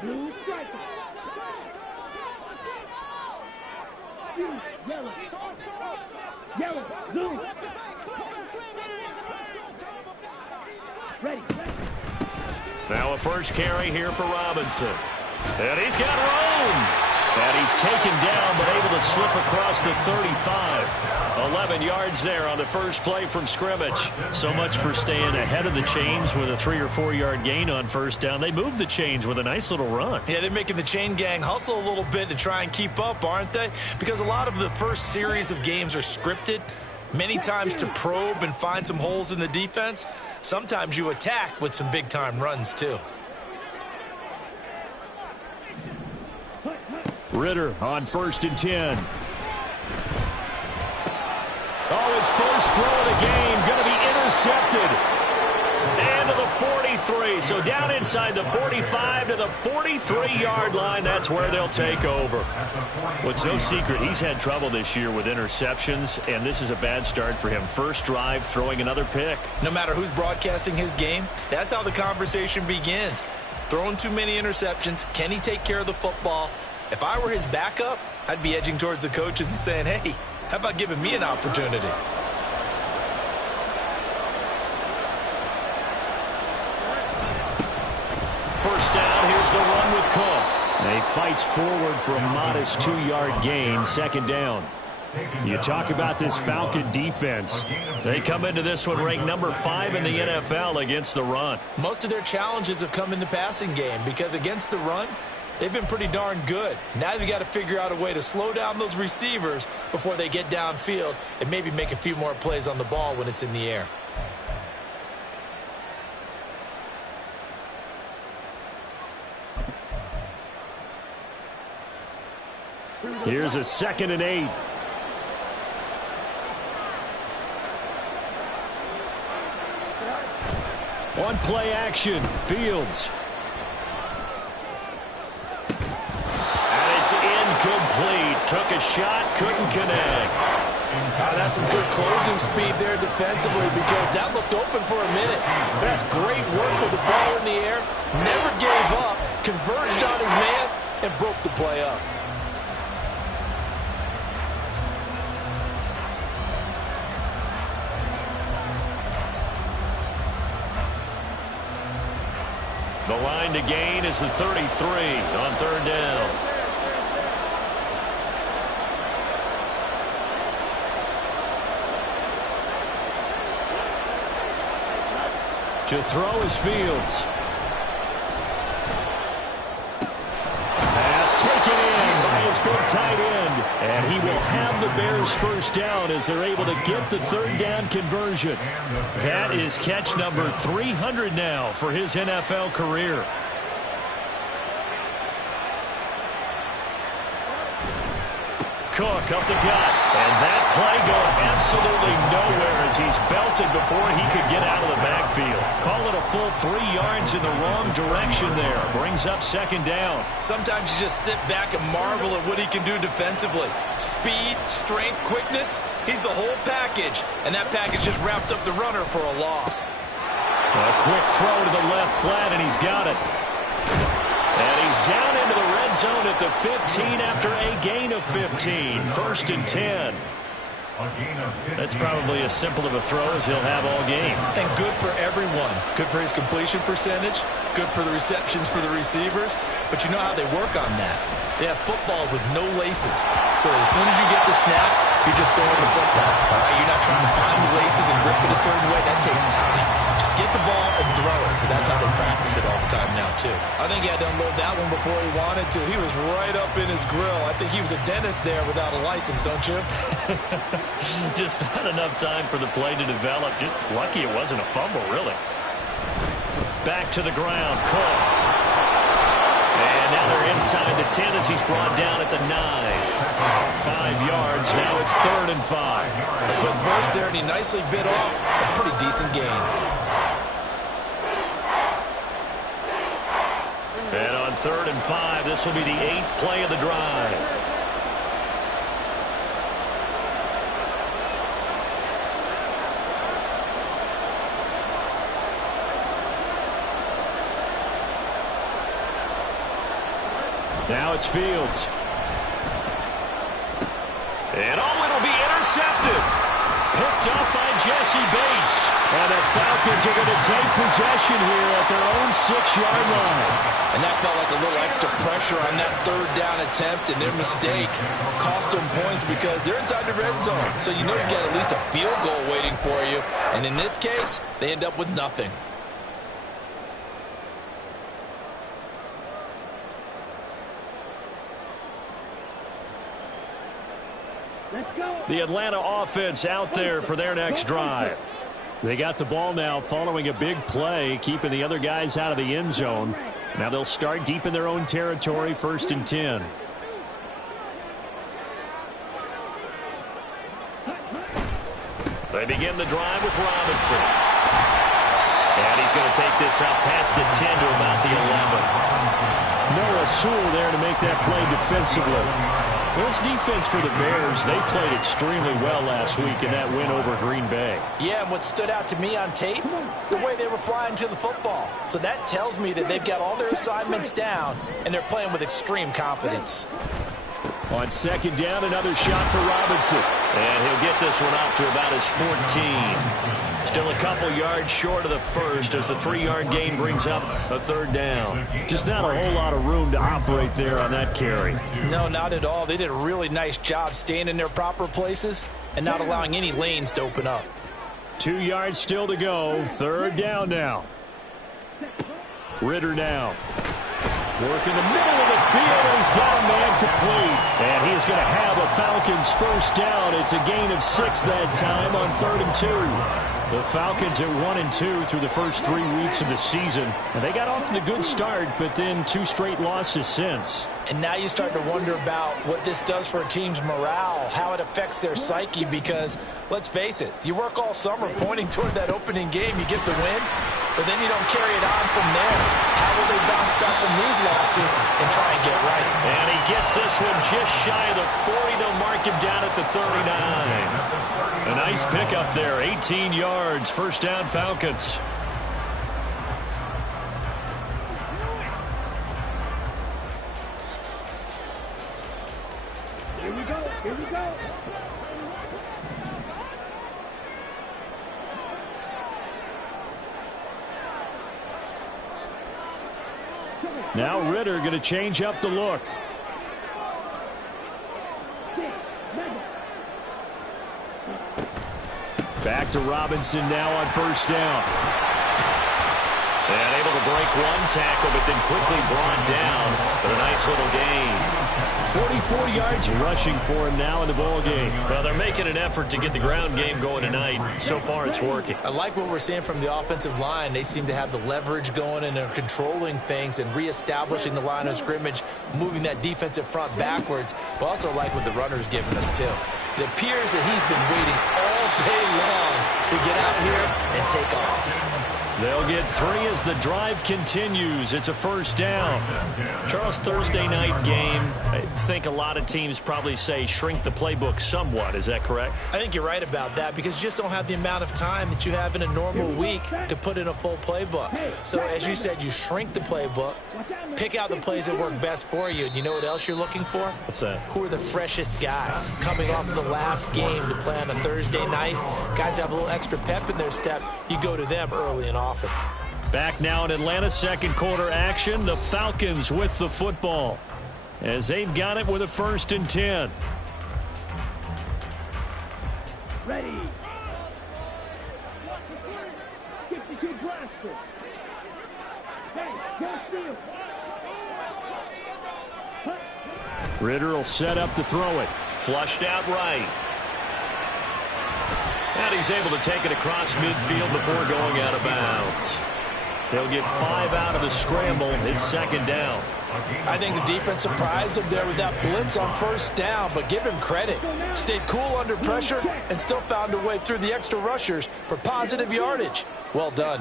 Blue striker. Yellow. Yellow. Zoom. Ready. Now a first carry here for Robinson. And he's got room. And he's taken down, but able to slip across the 35. 11 yards there on the first play from scrimmage. So much for staying ahead of the chains with a 3 or 4 yard gain on first down. They moved the chains with a nice little run. Yeah, they're making the chain gang hustle a little bit to try and keep up, aren't they? Because a lot of the first series of games are scripted, many times to probe and find some holes in the defense. Sometimes you attack with some big-time runs, too. Ritter on 1st and 10. Oh, his first throw of the game going to be intercepted. And to the 43. So down inside the 45 to the 43-yard line. That's where they'll take over. Well, it's no secret he's had trouble this year with interceptions, and this is a bad start for him. First drive, throwing another pick. No matter who's broadcasting his game, that's how the conversation begins. Throwing too many interceptions. Can he take care of the football? If I were his backup, I'd be edging towards the coaches and saying, hey, how about giving me an opportunity? First down, here's the run with Cook. And he fights forward for a modest 2-yard gain, second down. You talk about this Falcon defense. They come into this one ranked number 5 in the NFL against the run. Most of their challenges have come in the passing game because against the run, they've been pretty darn good. Now they've got to figure out a way to slow down those receivers before they get downfield and maybe make a few more plays on the ball when it's in the air. Here's a 2nd and 8. On play action, Fields. It's incomplete. Took a shot, couldn't connect. That's some good closing speed there defensively because that looked open for a minute. That's great work with the ball in the air. Never gave up, converged on his man, and broke the play up. The line to gain is the 33 on 3rd down. To throw is Fields. Pass taken in by his big tight end. And he will have the Bears first down as they're able to get the 3rd down conversion. That is catch number 300 now for his NFL career. Cook up the gut. And that play going absolutely nowhere as he's belted before he could get out of the backfield. Call it a full 3 yards in the wrong direction there. Brings up 2nd down. Sometimes you just sit back and marvel at what he can do defensively. Speed, strength, quickness. He's the whole package. And that package just wrapped up the runner for a loss. A quick throw to the left flat, and he's got it. And he's down into the red zone at the 15 after a gain of 15. 1st and 10. That's probably as simple of a throw as he'll have all game. And good for everyone. Good for his completion percentage. Good for the receptions for the receivers. But you know how they work on that. They have footballs with no laces. So as soon as you get the snap, you're just throwing the football. All right? You're not trying to find the laces and grip it a certain way. That takes time. Just get the ball and throw it. So that's how they practice it all the time now, too. I think he had to unload that one before he wanted to. He was right up in his grill. I think he was a dentist there without a license, don't you? Just not enough time for the play to develop. Just lucky it wasn't a fumble, really. Back to the ground, Cook. And now they're inside the 10 as he's brought down at the 9. 5 yards. Now it's 3rd and 5. A quick burst there, and he nicely bit off a pretty decent gain. And on 3rd and 5, this will be the 8th play of the drive. Now it's Fields. And it'll be intercepted. Picked up by Jesse Bates. And the Falcons are going to take possession here at their own 6-yard line. And that felt like a little extra pressure on that third down attempt, and their mistake cost them points because they're inside the red zone. So you know you got at least a field goal waiting for you. And in this case, they end up with nothing. The Atlanta offense out there for their next drive. They got the ball now following a big play, keeping the other guys out of the end zone. Now they'll start deep in their own territory, 1st and 10. They begin the drive with Robinson. And he's going to take this out past the 10 to about the 11. Noah Sewell there to make that play defensively. This defense for the Bears, they played extremely well last week in that win over Green Bay. Yeah, and what stood out to me on tape, the way they were flying to the football. So that tells me that they've got all their assignments down, and they're playing with extreme confidence. On 2nd down, another shot for Robinson. And he'll get this one up to about his 14. Still a couple yards short of the first as the 3-yard gain brings up a 3rd down. Just not a whole lot of room to operate there on that carry. No, not at all. They did a really nice job staying in their proper places and not allowing any lanes to open up. 2 yards still to go. 3rd down now. Ridder now. Working the middle of the field, and he's got a man complete. And he is going to have a Falcons 1st down. It's a gain of 6 that time on 3rd and 2. The Falcons at 1-2 through the first 3 weeks of the season. And they got off to the good start, but then 2 straight losses since. And now you start to wonder about what this does for a team's morale, how it affects their psyche, because, let's face it, you work all summer pointing toward that opening game, you get the win, but then you don't carry it on from there. How will they bounce back from these losses and try and get right? And he gets this one just shy of the 40. They'll mark him down at the 39. A nice pickup there, 18 yards, 1st down Falcons. Here we go. Here we go. Now Ridder going to change up the look. Back to Robinson now on 1st down. And able to break one tackle, but then quickly brought down for a nice little gain. 44 yards rushing for him now in the ball game. Well, they're making an effort to get the ground game going tonight. So far, it's working. I like what we're seeing from the offensive line. They seem to have the leverage going, and they're controlling things and reestablishing the line of scrimmage, moving that defensive front backwards. But also like what the runner's giving us, too. It appears that he's been waiting all day long to get out here and take off. They'll get 3 as the drive continues. It's a 1st down. Charles, Thursday night game, I think a lot of teams probably say shrink the playbook somewhat. Is that correct? I think you're right about that because you just don't have the amount of time that you have in a normal week to put in a full playbook. So as you said, you shrink the playbook, pick out the plays that work best for you. And you know what else you're looking for? What's that? Who are the freshest guys coming off the last game to play on a Thursday night? Guys have a little extra pep in their step. You go to them early and often. Back now in Atlanta, 2nd quarter action. The Falcons with the football as they've got it with a 1st and 10. Ready. 52 blaster. Hey, don't steal. Ridder will set up to throw it. Flushed out right. And he's able to take it across midfield before going out of bounds. They'll get 5 out of the scramble. It's 2nd down. I think the defense surprised him there with that blitz on 1st down, but give him credit. Stayed cool under pressure and still found a way through the extra rushers for positive yardage. Well done.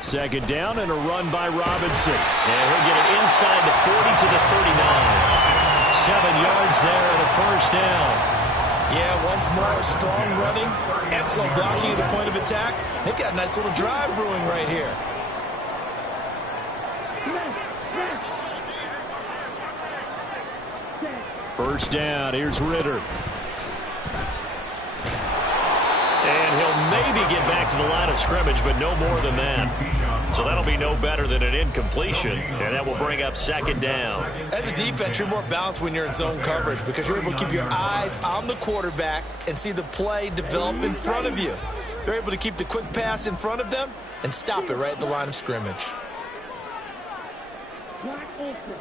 2nd down and a run by Robinson. And he'll get it inside the 40 to the 39. 7 yards there and a 1st down. Yeah, once more, strong running, excellent blocking at the point of attack. They've got a nice little drive brewing right here. First down, here's Ritter. And he'll maybe get back to the line of scrimmage, but no more than that. So that'll be no better than an incompletion, and that will bring up second down. As a defense, you're more balanced when you're in zone coverage because you're able to keep your eyes on the quarterback and see the play develop in front of you. They're able to keep the quick pass in front of them and stop it right at the line of scrimmage. Black Ultra.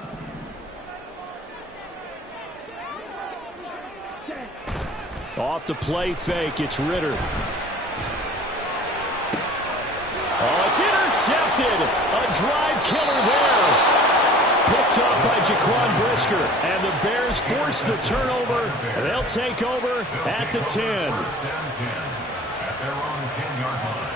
Off the play fake, it's Ritter. Oh, it's intercepted. A drive killer there. Picked up by Jaquan Brisker. And the Bears force the turnover. And they'll take over at the 10. At their own 10-yard line.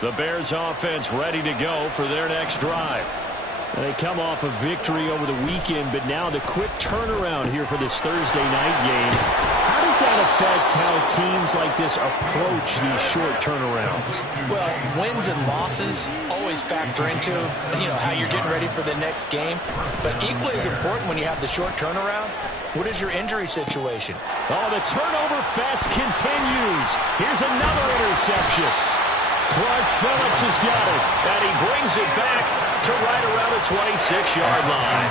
The Bears offense ready to go for their next drive. They come off a victory over the weekend, but now the quick turnaround here for this Thursday night game. How does that affect how teams like this approach these short turnarounds? Well, wins and losses always factor into, how you're getting ready for the next game. But equally as important when you have the short turnaround, what is your injury situation? Oh, the turnover fest continues. Here's another interception. Clark Phillips has got it, and he brings it back to right around the 26-yard line.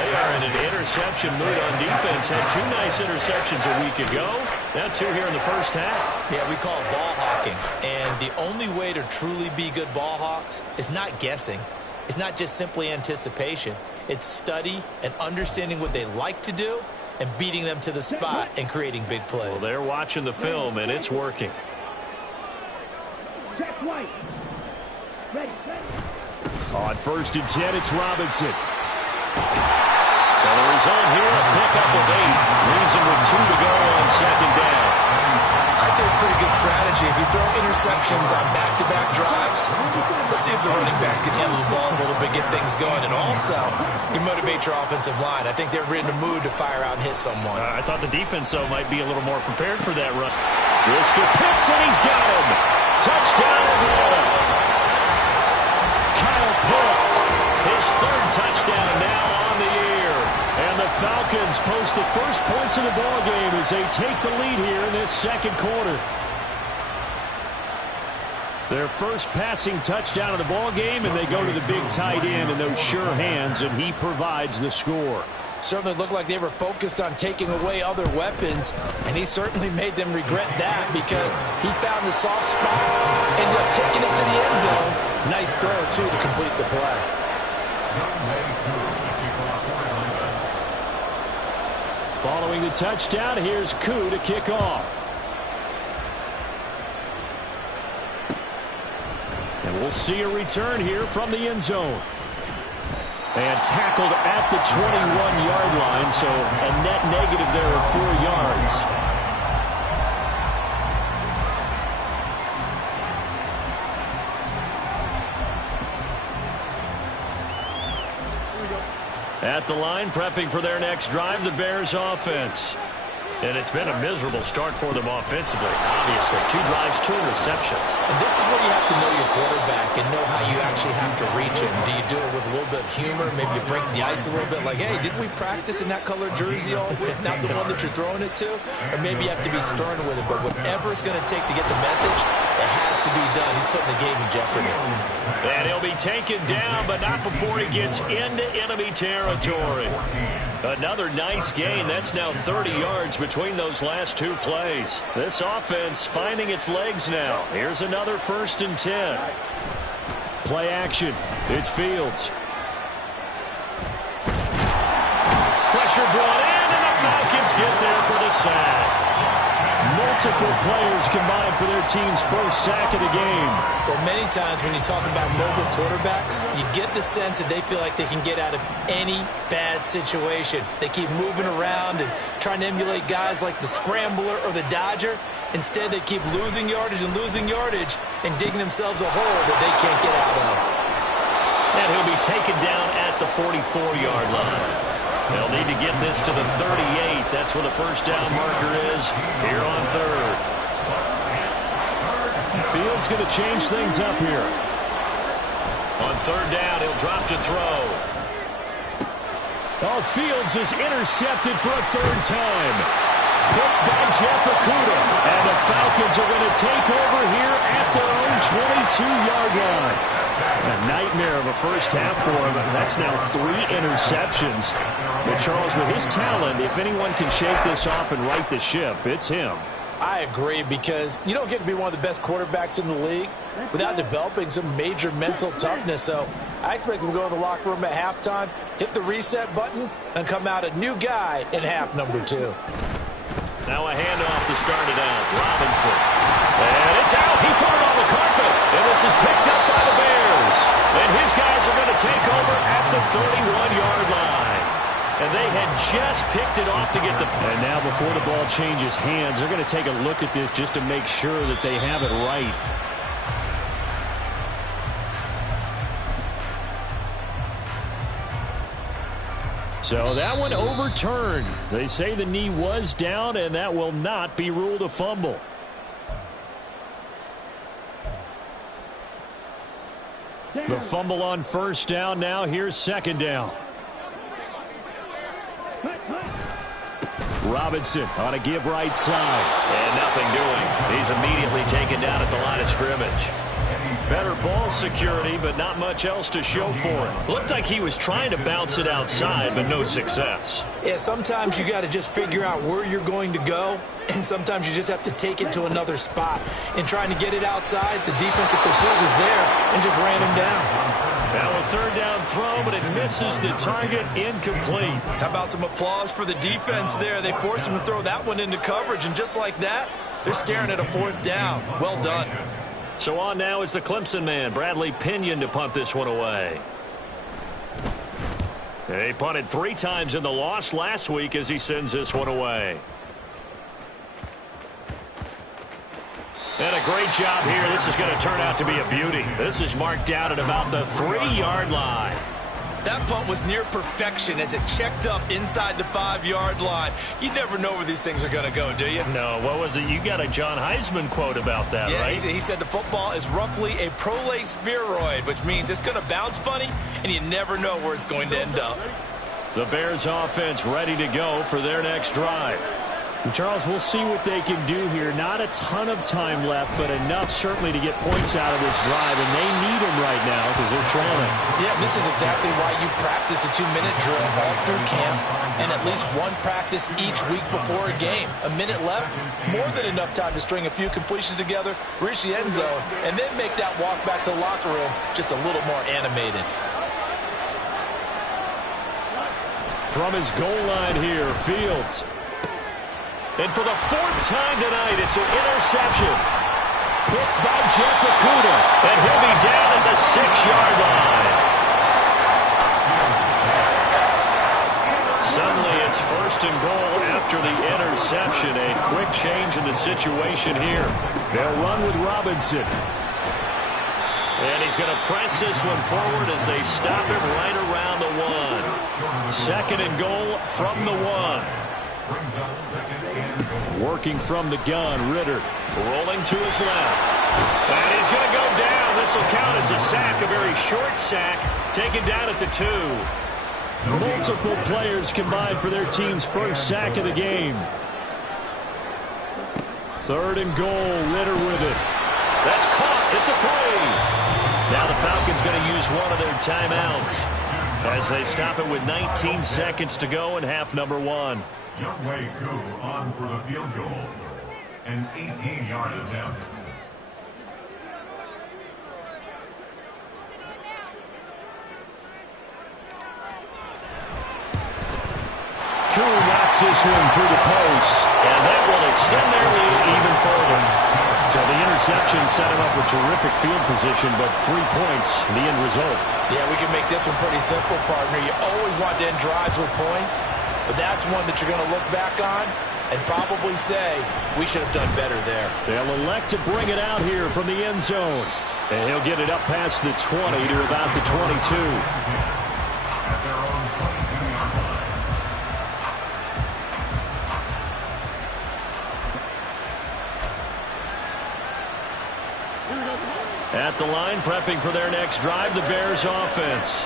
They are in an interception mood on defense. Had 2 nice interceptions a week ago. Now 2 here in the first half. Yeah, we call it ball hawking. And the only way to truly be good ball hawks is not guessing. It's not just simply anticipation. It's study and understanding what they like to do and beating them to the spot and creating big plays. Well, they're watching the film, and it's working. Jack White. Ready. On 1st and 10, it's Robinson. And the result here, a pickup of 8. Leaves him with 2 to go on second down. I'd say it's pretty good strategy. If you throw interceptions on back-to-back drives, let's see if the running backs can handle the ball a little bit, get things going. And also, you motivate your offensive line. I think they're in the mood to fire out and hit someone. I thought the defense, though, might be a little more prepared for that run. Brisker picks, and he's got him. Touchdown, Atlanta. Kyle Pitts, his 3rd touchdown now on the year. And the Falcons post the first points of the ball game as they take the lead here in this second quarter. Their first passing touchdown of the ball game, and they go to the big tight end in those sure hands, and he provides the score. Certainly looked like they were focused on taking away other weapons, and he certainly made them regret that because he found the soft spot, ended up taking it to the end zone. Nice throw, too, to complete the play. Following the touchdown, here's Koo to kick off. And we'll see a return here from the end zone. And tackled at the 21-yard line, so a net negative there of 4 yards. At the line, prepping for their next drive, the Bears offense. And it's been a miserable start for them offensively, obviously. 2 drives, 2 interceptions. And this is where you have to know your quarterback and know how you actually have to reach him. Do you do it with a little bit of humor? Maybe you break the ice a little bit like, hey, didn't we practice in that color jersey all week? Not the one that you're throwing it to? Or maybe you have to be stern with it. But whatever it's going to take to get the message, it has to be done. He's putting the game in jeopardy. And he'll be taken down, but not before he gets into enemy territory. Another nice gain. That's now 30 yards between those last 2 plays. This offense finding its legs now. Here's another 1st and 10. Play action. It's Fields. Pressure brought in, and the Falcons get there for the sack. Multiple players combined for their team's first sack of the game. Well, many times when you talk about mobile quarterbacks, you get the sense that they feel like they can get out of any bad situation. They keep moving around and trying to emulate guys like the Scrambler or the Dodger. Instead, they keep losing yardage and digging themselves a hole that they can't get out of. And he'll be taken down at the 44-yard line. They'll need to get this to the 38. That's where the first down marker is here on third. Fields going to change things up here. On third down, he'll drop to throw. Oh, Fields is intercepted for a third time. Picked by Jeff Okudah. And the Falcons are going to take over here at their own 22-yard line. A nightmare of a first half for him. That's now 3 interceptions. But Charles, with his talent, if anyone can shake this off and right the ship, it's him. I agree, because you don't get to be one of the best quarterbacks in the league without developing some major mental toughness. So I expect him to go in the locker room at halftime, hit the reset button, and come out a new guy in half number 2. Now a handoff to start it out. Robinson. And it's out. He put it on the carpet. And this is picked up by the Bears. And his guys are going to take over at the 31-yard line. And they had just picked it off to get the... And now before the ball changes hands, they're going to take a look at this just to make sure that they have it right. So that one overturned. They say the knee was down, and that will not be ruled a fumble. The fumble on first down. Now here's second down. Robinson on a give right side. And nothing doing. He's immediately taken down at the line of scrimmage. Better ball security, but not much else to show for it. Looked like he was trying to bounce it outside, but no success. Yeah, sometimes you got to just figure out where you're going to go, and sometimes you just have to take it to another spot. In trying to get it outside, the defensive pursuit was there and just ran him down. Now a third down throw, but it misses the target, incomplete. How about some applause for the defense there? They forced him to throw that one into coverage, and just like that, they're staring at a fourth down. Well done. So on now is the Clemson man, Bradley Pinion, to punt this one away. He punted 3 times in the loss last week as he sends this one away. And a great job here. This is going to turn out to be a beauty. This is marked out at about the 3-yard line. That punt was near perfection as it checked up inside the 5-yard line. You never know where these things are going to go, do you? No, what was it? You got a John Heisman quote about that, right? He said the football is roughly a prolate spheroid, which means it's going to bounce funny, and you never know where it's going to end up. The Bears offense ready to go for their next drive. Charles, we'll see what they can do here. Not a ton of time left, but enough certainly to get points out of this drive, and they need them right now because they're trailing. Yeah, this is exactly why you practice a 2-minute drill all through camp and at least one practice each week before a game. A minute left, more than enough time to string a few completions together, reach the end zone, and then make that walk back to the locker room just a little more animated. From his goal line here, Fields. And for the 4th time tonight, it's an interception. Picked by Jeff Okudah. And he'll be down at the 6-yard line. Suddenly, it's 1st and goal after the interception. A quick change in the situation here. They'll run with Robinson. And he's going to press this one forward as they stop him right around the 1. 2nd and goal from the 1. Working from the gun, Ritter. Rolling to his left. And he's going to go down. This will count as a sack, a very short sack, taken down at the 2. Multiple players combined for their team's first sack of the game. 3rd and goal, Ritter with it. That's caught at the 3. Now the Falcons going to use one of their timeouts as they stop it with 19 seconds to go in half number 1. Younghoe Koo on for the field goal. An 18-yard attempt. Koo knocks this one through the post. And that will extend their lead even further. So the interception set him up with terrific field position, but 3 points, the end result. Yeah, we can make this one pretty simple, partner. You always want to end drives with points, but that's one that you're going to look back on and probably say, we should have done better there. They'll elect to bring it out here from the end zone. And he'll get it up past the 20 to about the 22. At the line, prepping for their next drive, the Bears offense.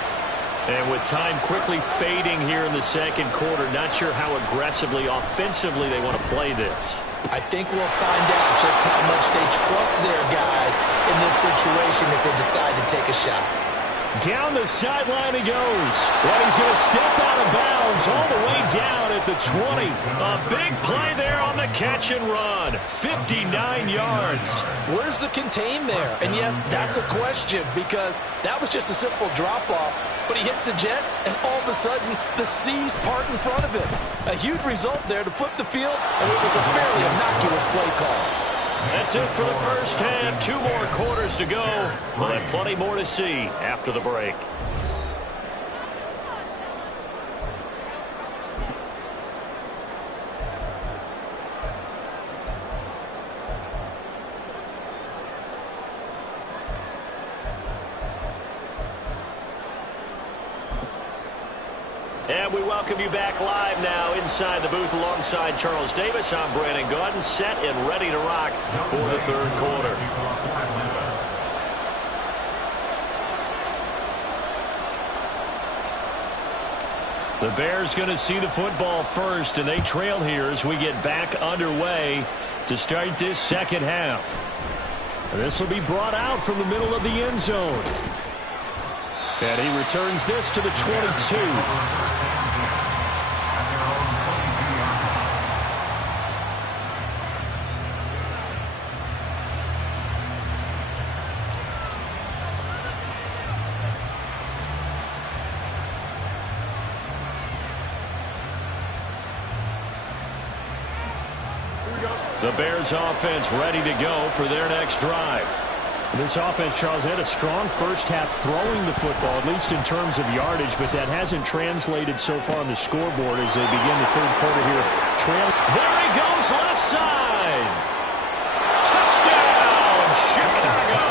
And with time quickly fading here in the second quarter, not sure how aggressively, offensively they want to play this. I think we'll find out just how much they trust their guys in this situation if they decide to take a shot. Down the sideline he goes. And he's going to step out of bounds all the way down at the 20. A big play there on the catch and run. 59 yards. Where's the contain there? And yes, that's a question because that was just a simple drop-off. But he hits the Jets, and all of a sudden, the seas part in front of him. A huge result there to flip the field, and it was a fairly innocuous play call. That's it for the first half. 2 more quarters to go. We'll have plenty more to see after the break. And we welcome you back live now inside the booth alongside Charles Davis. I'm Brandon Gaudin, set and ready to rock for the third quarter. The Bears going to see the football first, and they trail here as we get back underway to start this second half. This will be brought out from the middle of the end zone. And he returns this to the 22. The Bears offense ready to go for their next drive. This offense, Charles, had a strong first half throwing the football, at least in terms of yardage, but that hasn't translated so far on the scoreboard as they begin the third quarter here. There he goes, left side. Touchdown, Chicago.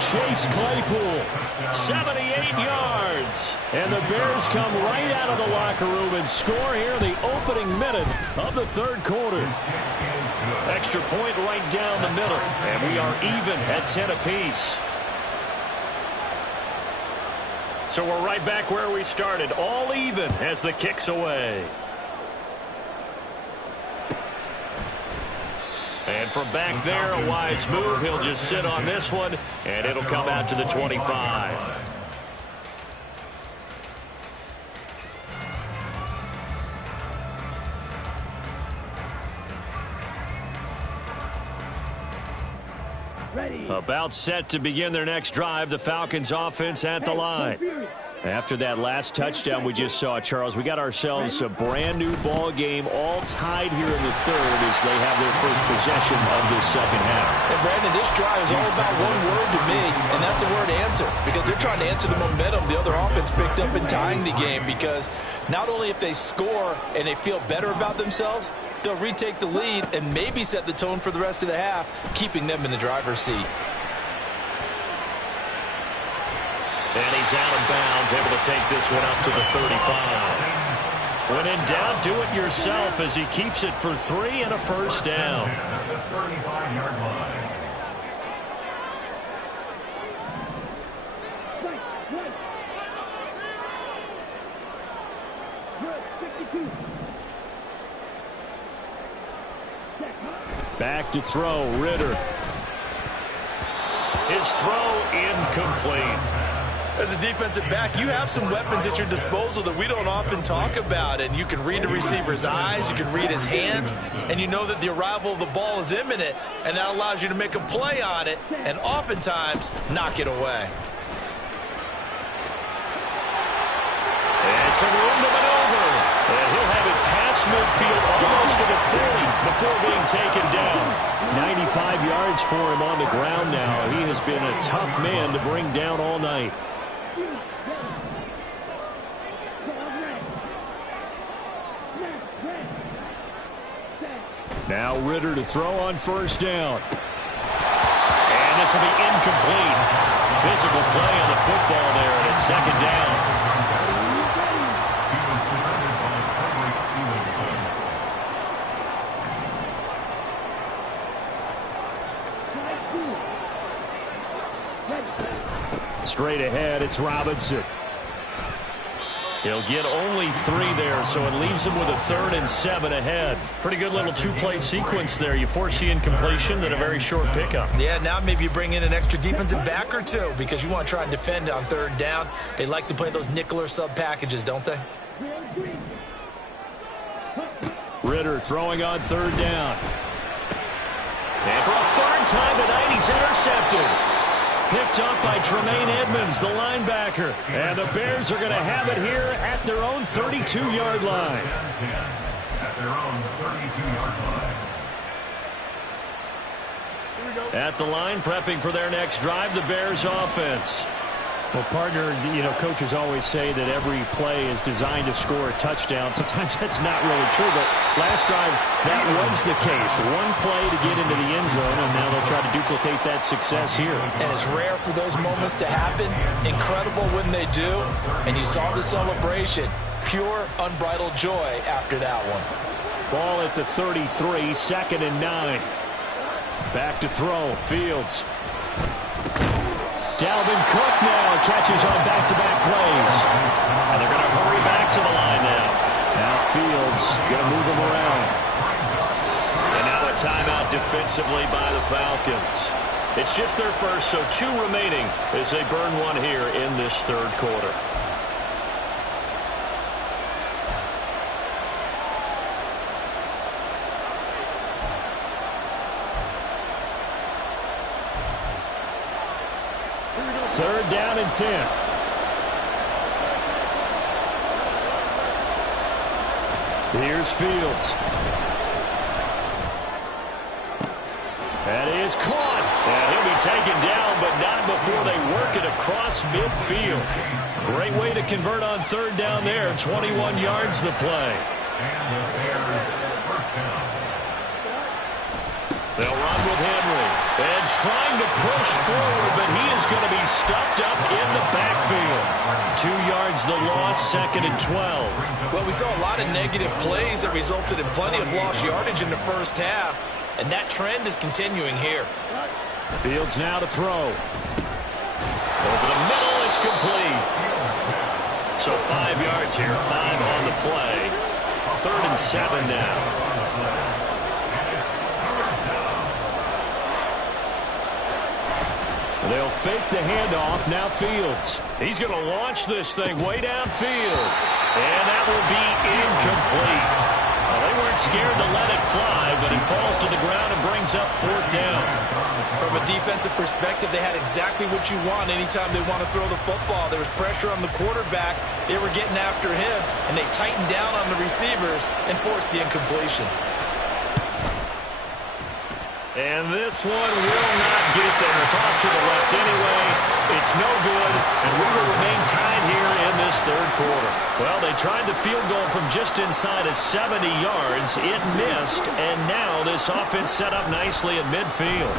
Chase Claypool, 78 yards. And the Bears come right out of the locker room and score here in the opening minute of the third quarter. Extra point right down the middle, and we are even at 10 apiece. So we're right back where we started, all even as the kick's away. And from back there, a wise move. He'll just sit on this one, and it'll come out to the 25. About set to begin their next drive, the Falcons offense at the line. After that last touchdown we just saw, Charles, we got ourselves a brand new ball game, all tied here in the third as they have their first possession of this second half. And Brandon, this drive is all about one word to me, and that's the word answer, because they're trying to answer the momentum the other offense picked up in tying the game, because not only if they score and they feel better about themselves, they'll retake the lead and maybe set the tone for the rest of the half, keeping them in the driver's seat. And he's out of bounds, able to take this one up to the 35. When in doubt, do it yourself as he keeps it for 3 and a first down. At the 35-yard line. Back to throw, Ritter. His throw incomplete. As a defensive back, you have some weapons at your disposal that we don't often talk about, and you can read the receiver's eyes, you can read his hands, and you know that the arrival of the ball is imminent, and that allows you to make a play on it and oftentimes knock it away. And some room to maneuver. And he'll have it past midfield almost to the 30 before being taken down. 95 yards for him on the ground now. He has been a tough man to bring down all night. Now Ritter to throw on first down. And this will be incomplete. Physical play on the football there, and it's second down. Straight ahead, it's Robinson. He'll get only 3 there, so it leaves him with a 3rd and 7 ahead. Pretty good little 2-play sequence there. You force the incompletion, then a very short pickup. Yeah, now maybe you bring in an extra defensive back or 2 because you want to try and defend on 3rd down. They like to play those nickel or sub packages, don't they? Ridder throwing on 3rd down. And for a 3rd time tonight, he's intercepted. Picked up by Tremaine Edmonds, the linebacker. And the Bears are going to have it here at their own 32-yard line. At their own 32-yard line. At the line, prepping for their next drive, the Bears offense. Well, partner, coaches always say that every play is designed to score a touchdown. Sometimes that's not really true, but last drive, that was the case. One play to get into the end zone, and now they'll try to duplicate that success here. And it's rare for those moments to happen. Incredible when they do. And you saw the celebration. Pure, unbridled joy after that one. Ball at the 33, 2nd and 9. Back to throw, Fields. Dalvin Cook now catches on back-to-back plays. And they're going to hurry back to the line now. Now Fields going to move him around. And now a timeout defensively by the Falcons. It's just their first, so 2 remaining as they burn 1 here in this 3rd quarter. Third down and 10. Here's Fields. That is caught. And he'll be taken down, but not before they work it across midfield. Great way to convert on 3rd down there. 21 yards the play. And the Bears first down. They'll run with Henry. And trying to push forward, but he is going to be stuffed up in the backfield. 2 yards the loss, 2nd and 12. Well, we saw a lot of negative plays that resulted in plenty of lost yardage in the first half. And that trend is continuing here. Fields now to throw. Over the middle, it's complete. So 5 yards here, 5 on the play. 3rd and 7 now. They'll fake the handoff. Now Fields. He's going to launch this thing way downfield. And that will be incomplete. Well, they weren't scared to let it fly, but it falls to the ground and brings up 4th down. From a defensive perspective, they had exactly what you want anytime they want to throw the football. There was pressure on the quarterback. They were getting after him, and they tightened down on the receivers and forced the incompletion. And this one will not get there. It's off to the left anyway. It's no good, and we will remain tied here in this 3rd quarter. Well, they tried the field goal from just inside of 70 yards. It missed, and now this offense set up nicely at midfield.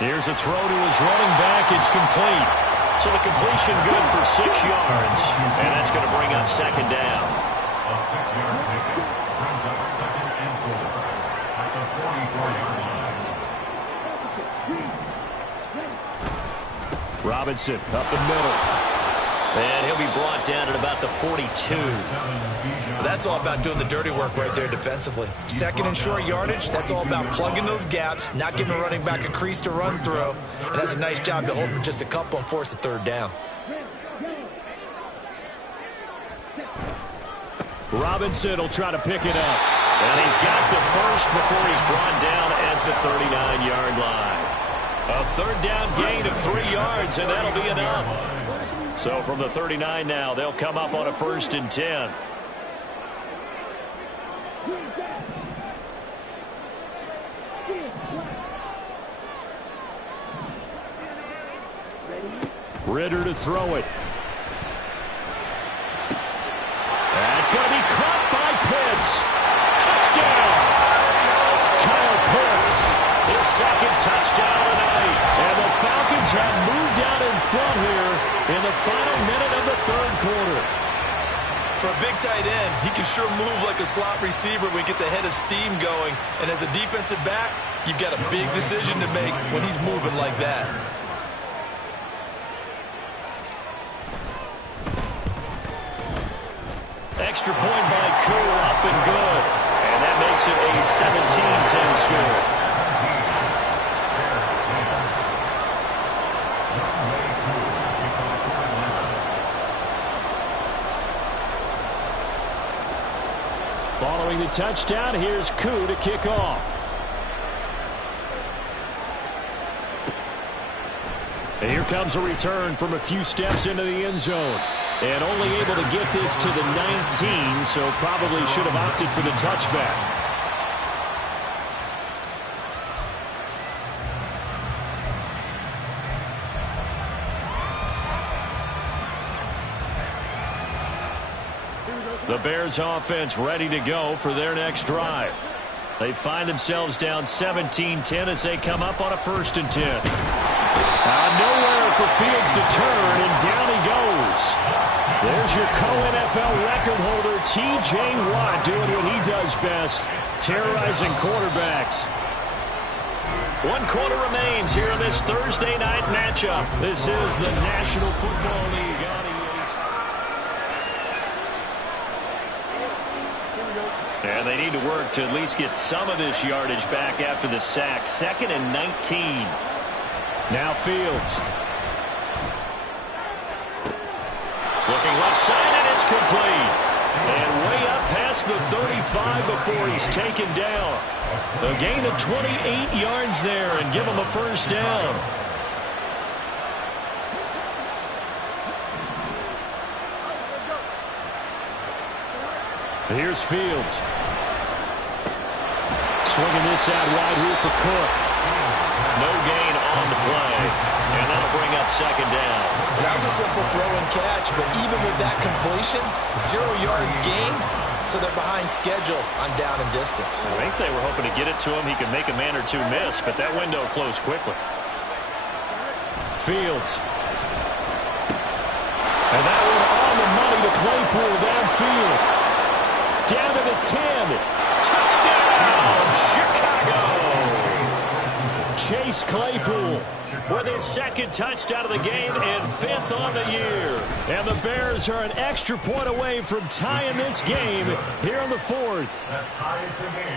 Here's a throw to his running back. It's complete. So the completion good for 6 yards, and that's going to bring up 2nd down. A 6-yard pickup brings up 2nd and 4 at the 44-yard line. Robinson up the middle. And he'll be brought down at about the 42. That's all about doing the dirty work right there defensively. 2nd and short yardage, that's all about plugging those gaps, not giving a running back a crease to run through. And that's a nice job to hold him just a couple and force a 3rd down. Robinson will try to pick it up. And he's got the first before he's brought down at the 39-yard line. A 3rd down gain of 3 yards, and that'll be enough. So from the 39 now, they'll come up on a 1st and 10. Ridder to throw it. That's going to be caught by Pitts. Touchdown! Kyle Pitts, his 2nd touchdown tonight. And the Falcons have moved out in front here in the final minute of the 3rd quarter. For a big tight end, he can sure move like a slot receiver when he gets a head of steam going. And as a defensive back, you've got a big decision to make when he's moving like that. Extra point by Koo, up and good. And that makes it a 17-10 score. Following the touchdown, here's Koo to kick off. And here comes a return from a few steps into the end zone. And only able to get this to the 19, so probably should have opted for the touchback. The Bears offense ready to go for their next drive. They find themselves down 17-10 as they come up on a 1st and 10. Nowhere for Fields to turn, and down he goes. There's your co-NFL record holder, T.J. Watt, doing what he does best, terrorizing quarterbacks. 1 quarter remains here in this Thursday night matchup. This is the National Football League. And they need to work to at least get some of this yardage back after the sack. 2nd and 19. Now Fields. Looking left side, and it's complete. And way up past the 35 before he's taken down. A gain of 28 yards there and give him a 1st down. Here's Fields. Swinging this out wide here for Cook. No gain on the play. And that'll bring up 2nd down. That was a simple throw and catch, but even with that completion, 0 yards gained, so they're behind schedule on down and distance. I think they were hoping to get it to him. He could make a man or two miss, but that window closed quickly. Fields. And that one on the money to Claypool downfield. Down to the 10. Touchdown, Chicago! Chase Claypool with his 2nd touchdown of the game and 5th on the year. And the Bears are an extra point away from tying this game here in the 4th.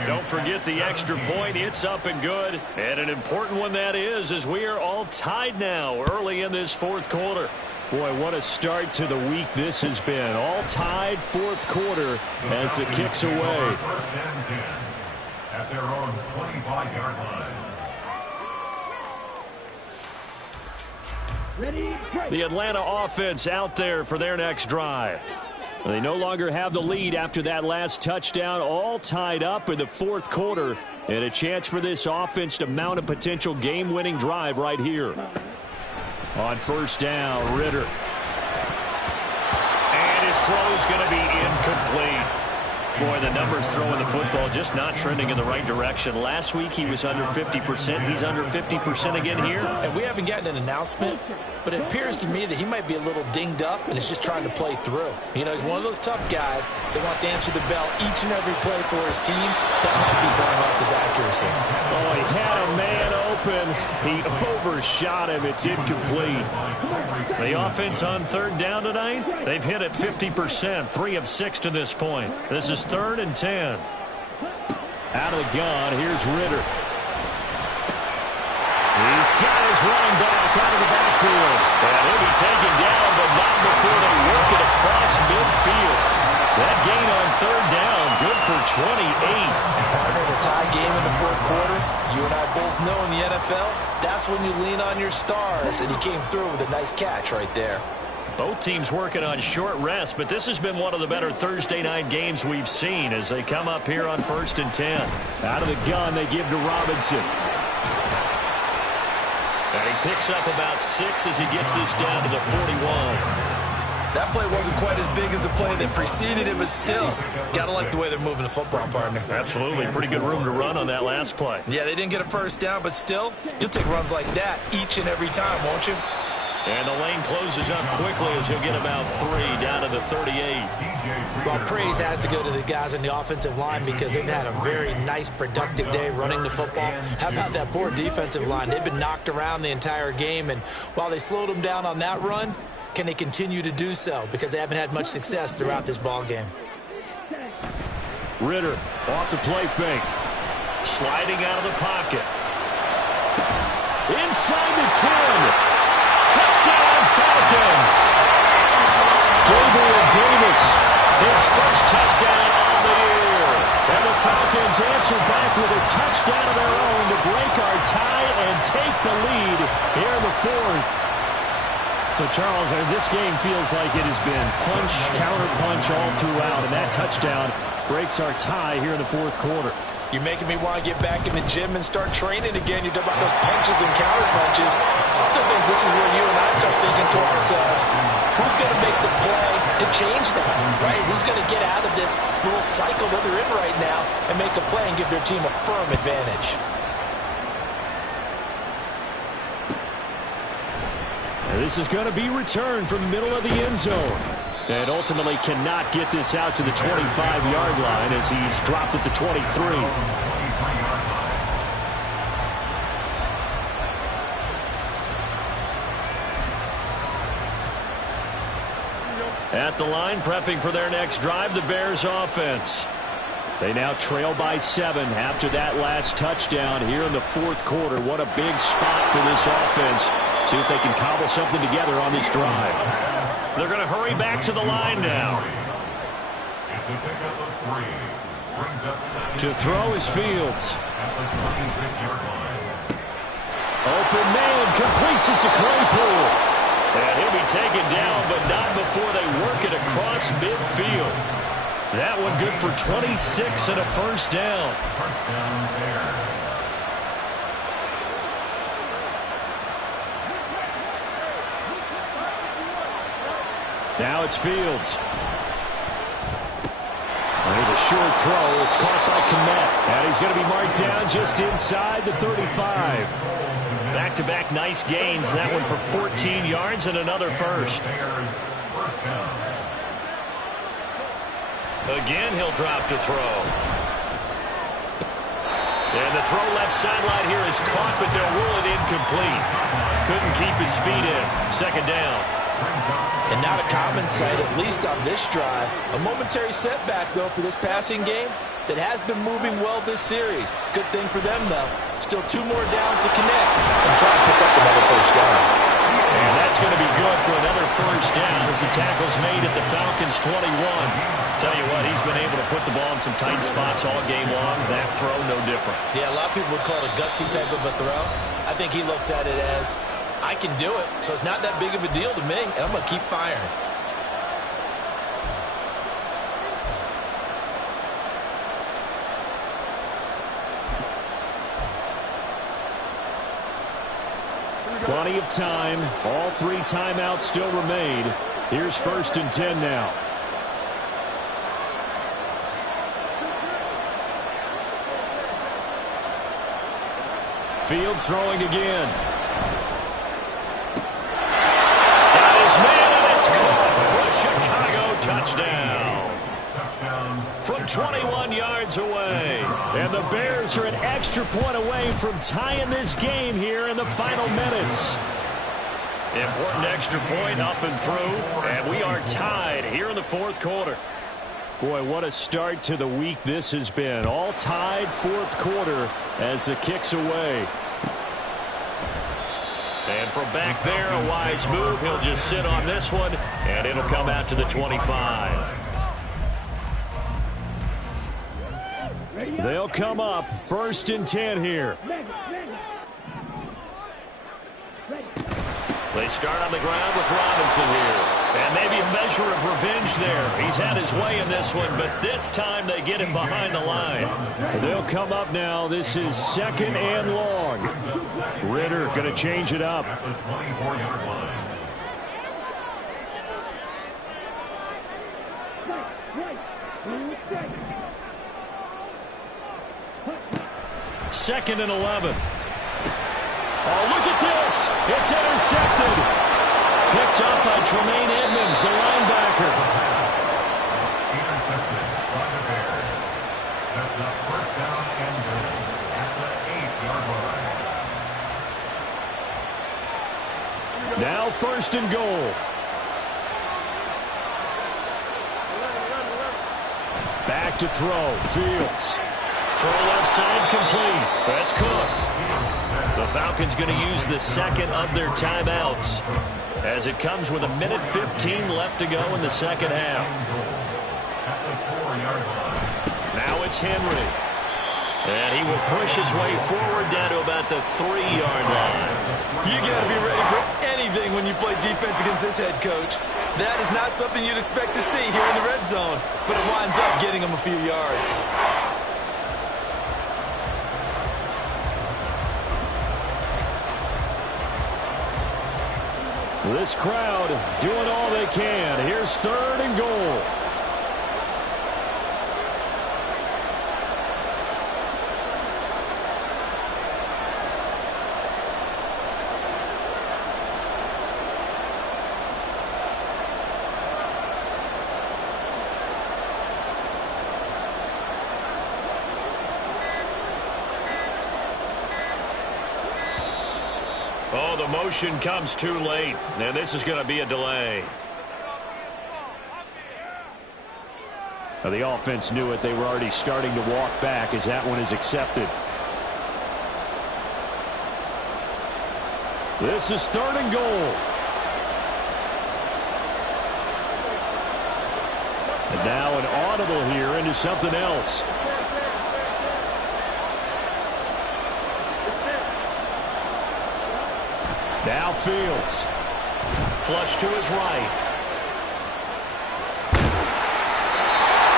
Don't forget the extra point. It's up and good. And an important one that is, as we are all tied now early in this 4th quarter. Boy, what a start to the week this has been. All tied 4th quarter as it kicks away. 1st and 10 at their own 25-yard line. Ready, break. The Atlanta offense out there for their next drive. They no longer have the lead after that last touchdown, all tied up in the 4th quarter, and a chance for this offense to mount a potential game-winning drive right here. On 1st down, Ritter. And his throw is going to be incomplete. Boy, the numbers throwing the football just not trending in the right direction. Last week he was under 50%. He's under 50% again here. And we haven't gotten an announcement, but it appears to me that he might be a little dinged up and is just trying to play through. You know, he's one of those tough guys that wants to answer the bell each and every play for his team. That might be throwing off his accuracy. Oh, he had a man open. He overshot him. It's incomplete. The offense on 3rd down tonight, they've hit it 50%, 3 of 6 to this point. This is 3rd and 10. Out of the gun, here's Ritter. He's got his running back out of the backfield. And he'll be taken down, but not before they work it across midfield. That gain on 3rd down, good for 28. Partner, in a tie game in the 4th quarter, you and I both know in the NFL, that's when you lean on your stars, and he came through with a nice catch right there. Both teams working on short rest, but this has been one of the better Thursday night games we've seen as they come up here on 1st and 10. Out of the gun, they give to Robinson. And he picks up about 6 as he gets this down to the 41. That play wasn't quite as big as the play that preceded it, but still, gotta like the way they're moving the football, partner. Absolutely. Pretty good room to run on that last play. Yeah, they didn't get a 1st down, but still, you'll take runs like that each and every time, won't you? And the lane closes up quickly as he'll get about 3 down to the 38. Well, praise has to go to the guys on the offensive line because they've had a very nice, productive day running the football. How about that poor defensive line? They've been knocked around the entire game, and while they slowed them down on that run, can they continue to do so? Because they haven't had much success throughout this ball game. Ritter off the play fake. Sliding out of the pocket. Inside the 10. Touchdown Falcons. Gabriel Davis, his first touchdown on the year. And the Falcons answer back with a touchdown of their own to break our tie and take the lead here in the fourth. So, Charles, this game feels like it has been punch, counter-punch all throughout, and that touchdown breaks our tie here in the fourth quarter. You're making me want to get back in the gym and start training again. You talk about those punches and counter-punches. I also think this is where you and I start thinking to ourselves, who's going to make the play to change that, right? Who's going to get out of this little cycle that they're in right now and make a play and give their team a firm advantage? This is going to be returned from the middle of the end zone. And ultimately cannot get this out to the 25-yard line as he's dropped at the 23. At the line, prepping for their next drive, the Bears offense. They now trail by 7 after that last touchdown here in the fourth quarter. What a big spot for this offense. See if they can cobble something together on this drive. They're going to hurry back to the line now. It's a pickup of 3. Brings up 7. To throw is Fields. At the 26-yard line. Open man completes it to Claypool. And he'll be taken down, but not before they work it across midfield. That one good for 26 and a first down. First down there. Now it's Fields. There's a short throw. It's caught by Kmet. And he's going to be marked down just inside the 35. Back-to-back nice gains. That one for 14 yards and another first. Again, he'll drop to throw. And the throw left sideline here is caught, but they'll rule it incomplete. Couldn't keep his feet in. Second down. And not a common sight, at least on this drive. A momentary setback, though, for this passing game that has been moving well this series. Good thing for them, though. Still 2 more downs to connect and try to pick up another first down. And that's going to be good for another first down as the tackle's made at the Falcons' 21. Tell you what, he's been able to put the ball in some tight spots all game long. That throw, no different. Yeah, a lot of people would call it a gutsy type of a throw. I think he looks at it as, I can do it, so it's not that big of a deal to me, and I'm going to keep firing. Plenty of time. All 3 timeouts still remain. Here's 1st and 10 now. Fields throwing again. Got his man, and it's caught for a Chicago touchdown. From 21 yards away. And the Bears are an extra point away from tying this game here in the final minutes. Important extra point up and through. And we are tied here in the fourth quarter. Boy, what a start to the week this has been. All tied fourth quarter as the kick's away. And from back there, a wise move. He'll just sit on this one, and it'll come out to the 25. They'll come up 1st and 10 here. They start on the ground with Robinson here. And maybe a measure of revenge there. He's had his way in this one, but this time they get him behind the line. They'll come up now. This is 2nd and long. Ritter going to change it up. At the 24-yard line. 2nd and 11. Oh, look at this. It's intercepted. Picked up by Tremaine Edmonds, the linebacker. Intercepted by the Bears. That's a first down and goal at the 8-yard line. Now 1st and goal. Back back to throw. Fields. Throw left side complete. That's Cook. The Falcons going to use the second of their timeouts as it comes with 1:15 left to go in the second half. Now it's Henry. And he will push his way forward down to about the 3-yard line. You got to be ready for anything when you play defense against this head coach. That is not something you'd expect to see here in the red zone, but it winds up getting him a few yards. This crowd doing all they can. Here's 3rd and goal. Oh, the motion comes too late, and this is going to be a delay. Now, the offense knew it. They were already starting to walk back as that one is accepted. This is 3rd and goal. And now an audible here into something else. Now Fields. Flush to his right.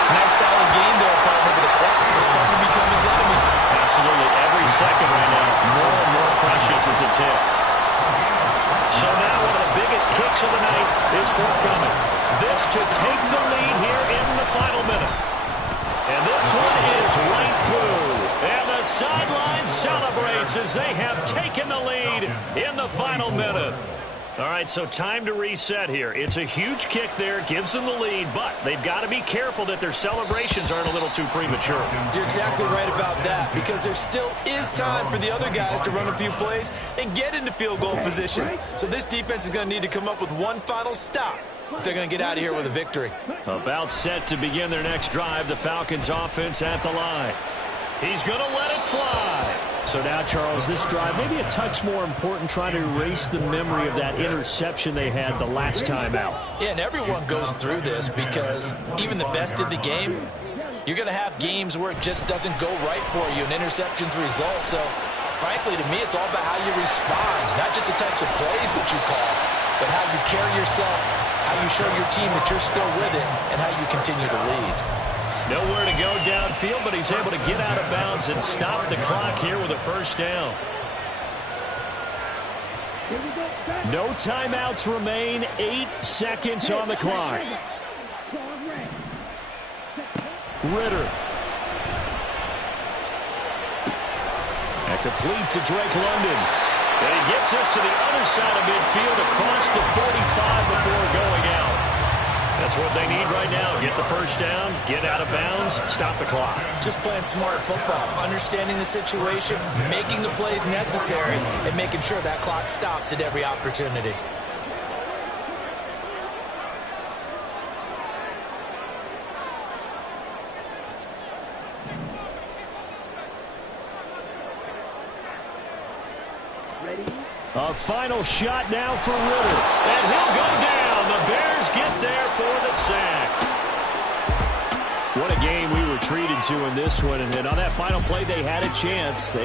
Nice solid game there, partner, but the clock is starting to become his enemy. Absolutely every second right now, more and more precious as it ticks. So now one of the biggest kicks of the night is forthcoming. This to take the lead here in the final minute. And this one is right through. And the sideline celebrates as they have taken the lead in the final minute. All right, so time to reset here. It's a huge kick there, gives them the lead, but they've got to be careful that their celebrations aren't a little too premature. You're exactly right about that, because there still is time for the other guys to run a few plays and get into field goal position. So this defense is going to need to come up with one final stop if they're going to get out of here with a victory. About set to begin their next drive, the Falcons offense at the line. He's going to let it fly. So now, Charles, this drive maybe a touch more important, trying to erase the memory of that interception they had the last time out. Yeah, and everyone goes through this because even the best in the game, you're going to have games where it just doesn't go right for you, and interceptions result. So, frankly, to me, it's all about how you respond, not just the types of plays that you call, but how you carry yourself, how you show your team that you're still with it, and how you continue to lead. Nowhere to go downfield, but he's able to get out of bounds and stop the clock here with a first down. No timeouts remain. 8 seconds on the clock. Ritter. And complete to Drake London. And he gets us to the other side of midfield across the 45 before going out. That's what they need right now. Get the first down, get out of bounds, stop the clock. Just playing smart football, understanding the situation, making the plays necessary, and making sure that clock stops at every opportunity. A final shot now for Ritter. And he'll go down. The Bears get there for the sack. What a game we were treated to in this one. And on that final play, they had a chance.